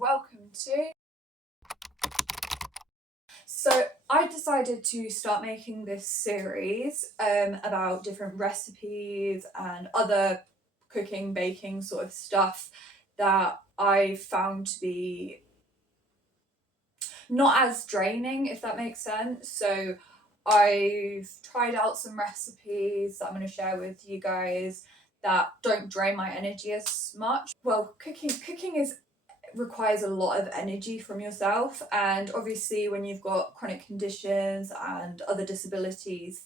welcome to... So I decided to start making this series about different recipes and other cooking, baking sort of stuff that I found to be not as draining, if that makes sense. So I've tried out some recipes that I'm going to share with you guys that don't drain my energy as much. Well, cooking requires a lot of energy from yourself, and obviously when you've got chronic conditions and other disabilities,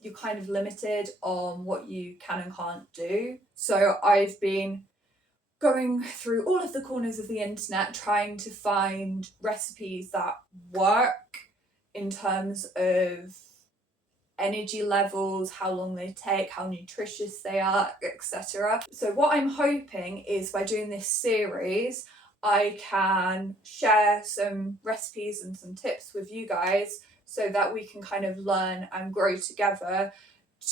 you're kind of limited on what you can and can't do. So I've been going through all of the corners of the internet trying to find recipes that work in terms of energy levels, how long they take, how nutritious they are, etc. So what I'm hoping is by doing this series, I can share some recipes and some tips with you guys so that we can kind of learn and grow together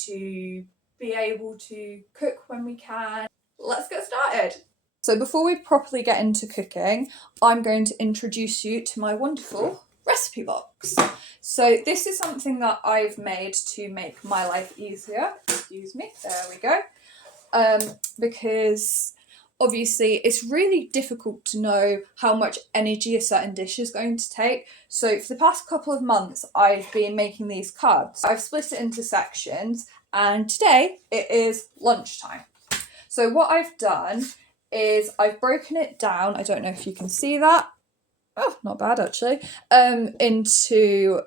to be able to cook when we can. Let's get started. So before we properly get into cooking, I'm going to introduce you to my wonderful recipe box. So this is something that I've made to make my life easier. Excuse me, there we go. Because obviously it's really difficult to know how much energy a certain dish is going to take. So for the past couple of months, I've been making these cards. I've split it into sections, and today it is lunchtime. So what I've done is I've broken it down, I don't know if you can see that, oh, not bad actually, into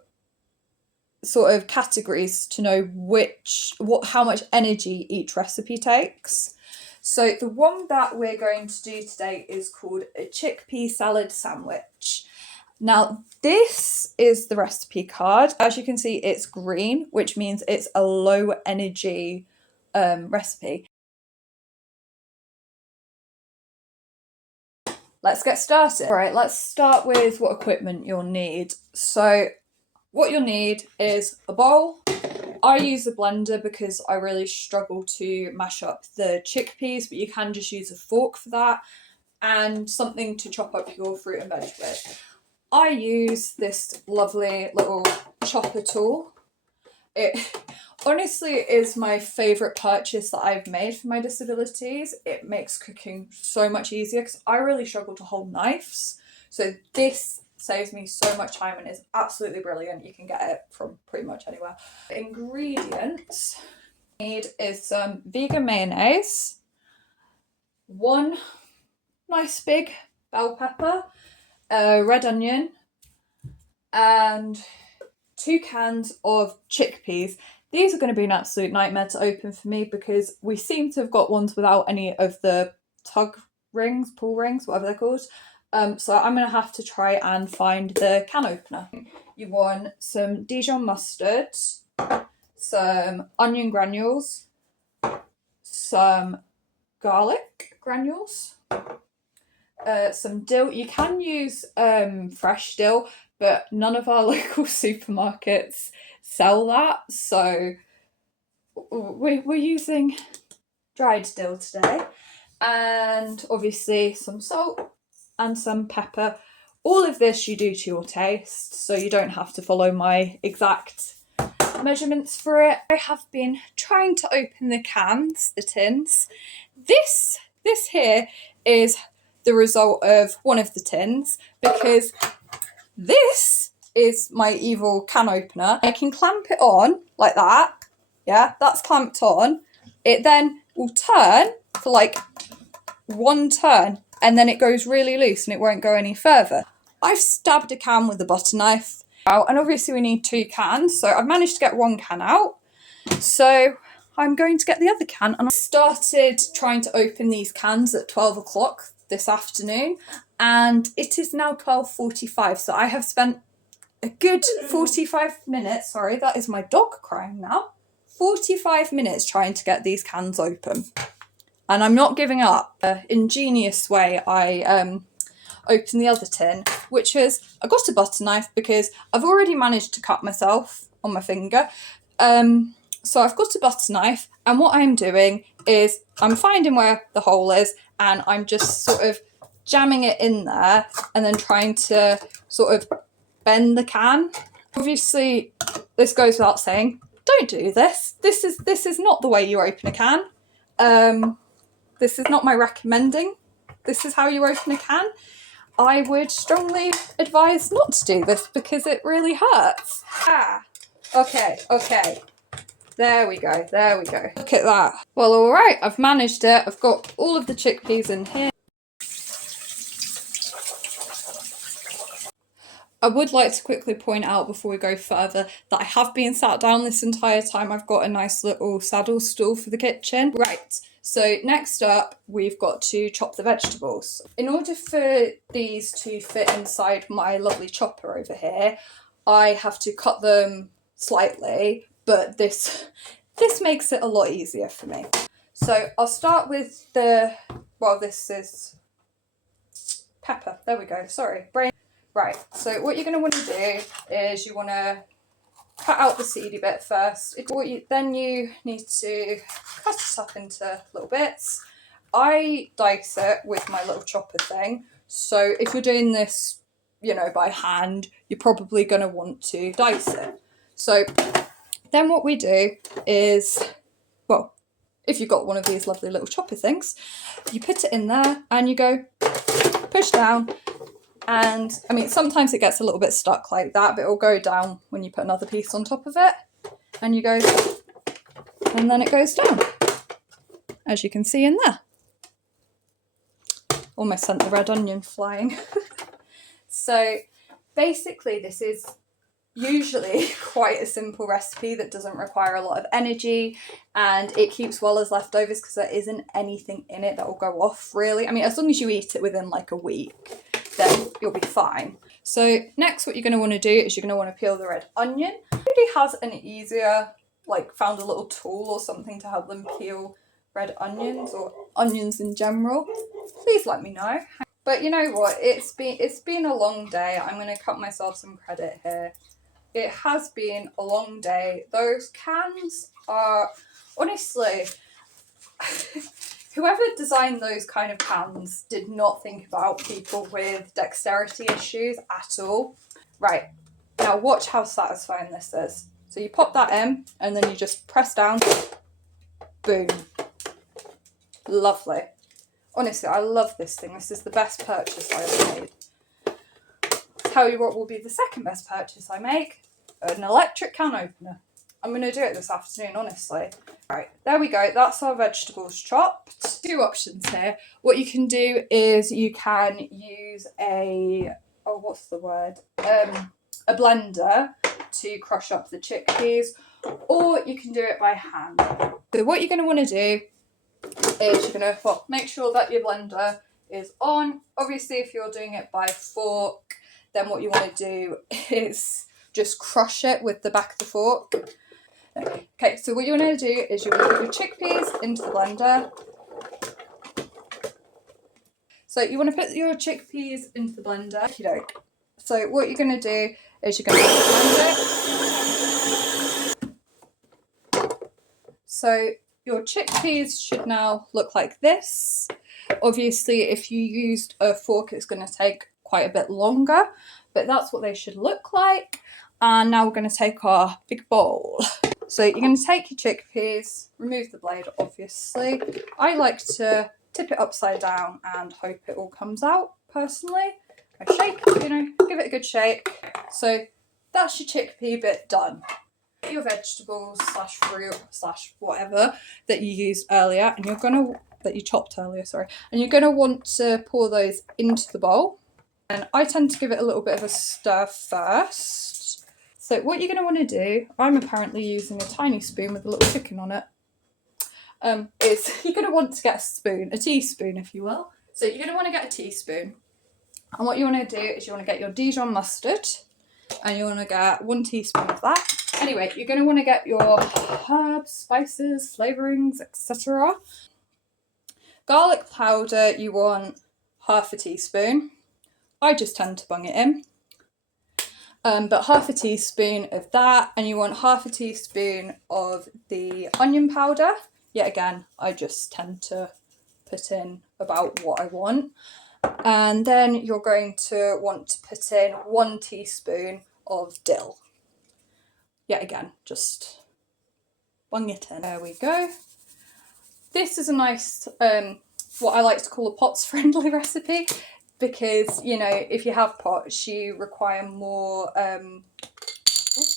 sort of categories to know how much energy each recipe takes. So the one that we're going to do today is called a chickpea salad sandwich. Now this is the recipe card. As you can see, it's green, which means it's a low energy recipe. Let's get started. All right, let's start with what equipment you'll need. So what you'll need is a bowl. I use a blender because I really struggle to mash up the chickpeas, but you can just use a fork for that, and something to chop up your fruit and veg with. I use this lovely little chopper tool. It honestly is my favourite purchase that I've made for my disabilities. It makes cooking so much easier because I really struggle to hold knives. So this saves me so much time and is absolutely brilliant. You can get it from pretty much anywhere. The ingredients I need is some vegan mayonnaise, one nice big bell pepper, a red onion, and 2 cans of chickpeas. These are going to be an absolute nightmare to open for me because we seem to have got ones without any of the pull rings, whatever they're called. So I'm going to have to try and find the can opener. You want some Dijon mustard, some onion granules, some garlic granules, some dill. You can use fresh dill, but none of our local supermarkets sell that, so we're using dried dill today. And obviously some salt and some pepper. All of this you do to your taste, so you don't have to follow my exact measurements for it. I have been trying to open the cans, the tins. This here is the result of one of the tins, because this is my evil can opener. I can clamp it on like that. Yeah, that's clamped on. It then will turn for like one turn, and then it goes really loose and it won't go any further. I've stabbed a can with a butter knife out, and obviously we need 2 cans, so I've managed to get 1 can out. So I'm going to get the other can, and I started trying to open these cans at 12 o'clock this afternoon, and it is now 12:45, so I have spent a good 45 minutes, sorry, that is my dog crying now, 45 minutes trying to get these cans open. And I'm not giving up. An ingenious way I opened the other tin, which is I got a butter knife because I've already managed to cut myself on my finger. So I've got a butter knife, and what I'm doing is I'm finding where the hole is, and I'm just sort of jamming it in there and then trying to sort of bend the can. Obviously, this goes without saying, don't do this. This is not the way you open a can. This is not my recommending. This is how you open a can. I would strongly advise not to do this because it really hurts. Okay. There we go. Look at that. Well, all right, I've managed it. I've got all of the chickpeas in here. I would like to quickly point out before we go further that I have been sat down this entire time. I've got a nice little saddle stool for the kitchen. Right, so next up we've got to chop the vegetables. In order for these to fit inside my lovely chopper over here, I have to cut them slightly, but this makes it a lot easier for me. So I'll start with this is pepper. There we go, sorry, brain. Right, so what you're going to want to do is you want to cut out the seedy bit first. Then you need to cut it up into little bits. I dice it with my little chopper thing. So if you're doing this, by hand, you're probably going to want to dice it. So then what we do is, if you've got one of these lovely little chopper things, you put it in there and you go push down. And I mean, sometimes it gets a little bit stuck like that, but it'll go down when you put another piece on top of it. And you go, and then it goes down, as you can see in there. Almost sent the red onion flying. So basically this is usually quite a simple recipe that doesn't require a lot of energy, and it keeps well as leftovers because there isn't anything in it that will go off really. I mean, as long as you eat it within like a week, then you'll be fine. So next what you're going to want to do is you're going to want to peel the red onion. Nobody has an easier, found a little tool or something to help them peel red onions or onions in general, please let me know. But you know what, it's been a long day. I'm going to cut myself some credit here. It has been a long day. Those cans are, honestly, whoever designed those kind of cans did not think about people with dexterity issues at all. Right, now watch how satisfying this is. So you pop that in and then you just press down, boom. Lovely. Honestly, I love this thing. This is the best purchase I ever made. Tell you what will be the second best purchase I make, an electric can opener. I'm going to do it this afternoon, honestly. Right, there we go. That's our vegetables chopped. Two options here. What you can do is you can use a blender to crush up the chickpeas, or you can do it by hand. So what you're going to want to do is you're going to make sure that your blender is on. Obviously, if you're doing it by fork, then what you want to do is just crush it with the back of the fork. Okay, so what you want to do is you want to put your chickpeas into the blender. So you want to put your chickpeas into the blender. Okey-doke. So what you're going to do is you're going to blend it. So your chickpeas should now look like this. Obviously, if you used a fork, it's going to take quite a bit longer, but that's what they should look like. And now we're going to take our big bowl. So you're going to take your chickpeas, remove the blade, obviously. I like to tip it upside down and hope it all comes out, personally. I shake, give it a good shake. So that's your chickpea bit done. Your vegetables / fruit / whatever that you used earlier, and that you chopped earlier, sorry. And you're going to want to pour those into the bowl. And I tend to give it a little bit of a stir first. So what you're going to want to do, I'm apparently using a tiny spoon with a little chicken on it, is you're going to want to get a spoon, a teaspoon if you will. So you're going to want to get a teaspoon. And what you want to do is you want to get your Dijon mustard, and you want to get 1 teaspoon of that. Anyway, you're going to want to get your herbs, spices, flavourings, etc. Garlic powder, you want 1/2 teaspoon. I just tend to bung it in. But 1/2 teaspoon of that, and you want 1/2 teaspoon of the onion powder. Yet again, I just tend to put in about what I want. And then you're going to want to put in 1 teaspoon of dill. Yet again, just bung it in. There we go. This is a nice, what I like to call a pots friendly recipe, because, you know, if you have pots, you require more, oh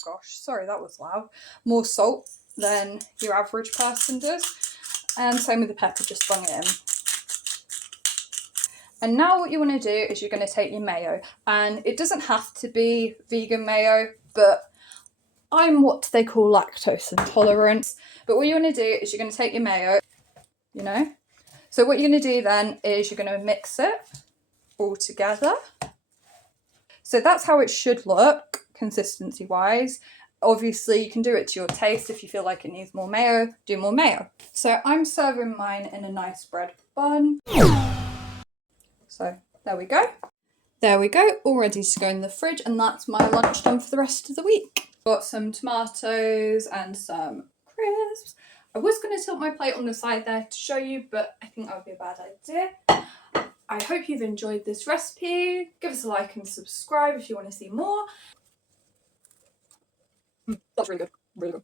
gosh, sorry, that was loud, more salt than your average person does. And same with the pepper, just bung it in. And now what you want to do is you're going to take your mayo, and it doesn't have to be vegan mayo, but I'm what they call lactose intolerant. But what you want to do is you're going to take your mayo, you know. So what you're going to do then is you're going to mix it all together. So that's how it should look, consistency wise. Obviously, you can do it to your taste. If you feel like it needs more mayo, do more mayo. So I'm serving mine in a nice bread bun. So there we go. There we go, all ready to go in the fridge, and that's my lunch done for the rest of the week. Got some tomatoes and some crisps. I was going to tilt my plate on the side there to show you, but I think that would be a bad idea. I hope you've enjoyed this recipe. Give us a like and subscribe if you want to see more. That's really good, really good.